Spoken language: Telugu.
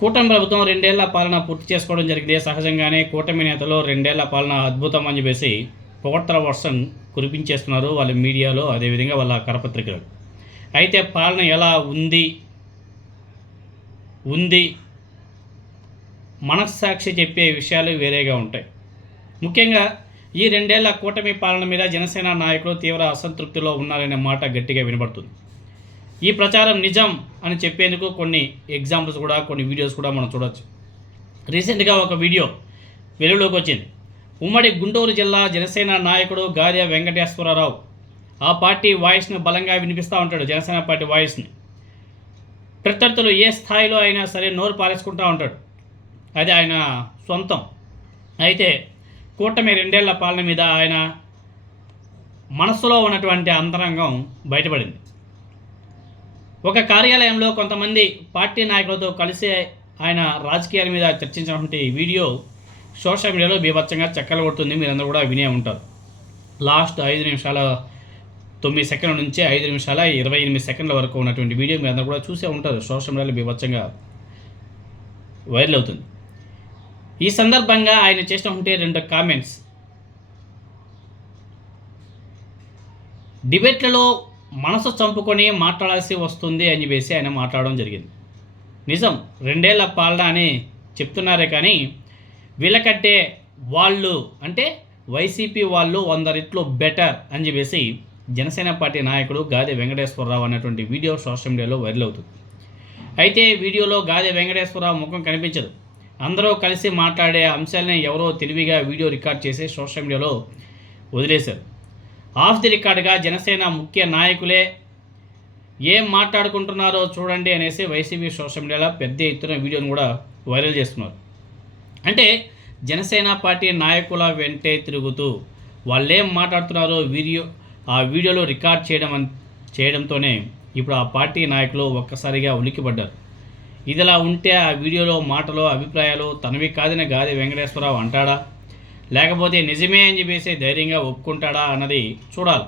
కూటమి ప్రభుత్వం 2 ఏళ్ల పాలన పూర్తి చేసుకోవడం జరిగింది. సహజంగానే కూటమి నేతలు 2 ఏళ్ల పాలన అద్భుతం అని చెప్పేసి పొగడ్తల వర్షం కురిపించేస్తున్నారు వాళ్ళ మీడియాలో, అదేవిధంగా వాళ్ళ కరపత్రికలు. అయితే పాలన ఎలా ఉంది మనస్సాక్షి చెప్పే విషయాలు వేరేగా ఉంటాయి. ముఖ్యంగా ఈ 2 ఏళ్ల కూటమి పాలన మీద జనసేన నాయకులు తీవ్ర అసంతృప్తిలో ఉన్నారనే మాట గట్టిగా వినబడుతుంది. ఈ ప్రచారం నిజం అని చెప్పేందుకు కొన్ని ఎగ్జాంపుల్స్ కూడా, కొన్ని వీడియోస్ కూడా మనం చూడవచ్చు. రీసెంట్గా ఒక వీడియో వెలుగులోకి వచ్చింది. ఉమ్మడి గుంటూరు జిల్లా జనసేన నాయకుడు గాదె వెంకటేశ్వరరావు ఆ పార్టీ వాయిస్ని బలంగా వినిపిస్తూ ఉంటాడు. జనసేన పార్టీ వాయిస్ని ప్రత్యర్థులు ఏ స్థాయిలో అయినా సరే నోరు పారేసుకుంటూ ఉంటాడు. అది ఆయన సొంతం. అయితే కూటమి 2 ఏళ్ల పాలన మీద ఆయన మనస్సులో ఉన్నటువంటి అంతరంగం బయటపడింది. ఒక కార్యాలయంలో కొంతమంది పార్టీ నాయకులతో కలిసి ఆయన రాజకీయాల మీద చర్చించినటువంటి వీడియో సోషల్ మీడియాలో బీభత్సంగా చక్కలు కొడుతుంది. మీరందరూ కూడా వినే ఉంటారు. లాస్ట్ 5 నిమిషాల 9 సెకండ్ల నుంచి 5 నిమిషాల 28 సెకండ్ల వరకు ఉన్నటువంటి వీడియో మీరందరూ కూడా చూసే ఉంటారు. సోషల్ మీడియాలో బీభత్సంగా వైరల్ అవుతుంది. ఈ సందర్భంగా ఆయన చేసినటువంటి 2 కామెంట్స్, డిబేట్లలో మనసు చంపుకొని మాట్లాడాల్సి వస్తుంది అని చెప్పేసి ఆయన మాట్లాడడం జరిగింది. నిజం, 2 ఏళ్ల పాలన అని చెప్తున్నారే కానీ వీళ్ళకంటే వాళ్ళు అంటే వైసీపీ వాళ్ళు 100 రెట్లు బెటర్ అని చెప్పేసి జనసేన పార్టీ నాయకుడు గాదె వెంకటేశ్వరరావు అన్నటువంటి వీడియో సోషల్ మీడియాలో వైరల్ అవుతుంది. అయితే వీడియోలో గాదె వెంకటేశ్వరరావు ముఖం కనిపించదు. అందరూ కలిసి మాట్లాడే అంశాలని ఎవరో తెలివిగా వీడియో రికార్డ్ చేసి సోషల్ మీడియాలో వదిలేశారు. ఆఫ్ ది రికార్డ్గా జనసేన ముఖ్య నాయకులే ఏం మాట్లాడుకుంటున్నారో చూడండి అనేసి వైసీపీ సోషల్ మీడియాలో పెద్ద ఎత్తున వీడియోను కూడా వైరల్ చేస్తున్నారు. అంటే జనసేన పార్టీ నాయకుల వెంటే తిరుగుతూ వాళ్ళేం మాట్లాడుతున్నారో ఆ వీడియోలో రికార్డ్ చేయడంతోనే ఇప్పుడు ఆ పార్టీ నాయకులు ఒక్కసారిగా ఉలిక్కిపడ్డారు. ఇదిలా ఉంటే ఆ వీడియోలో మాటలు, అభిప్రాయాలు తనవి కాదని గాదె వెంకటేశ్వరరావు అంటాడా, లేకపోతే నిజమే అని చెప్పేసి ధైర్యంగా ఒప్పుకుంటాడా అన్నది చూడాలి.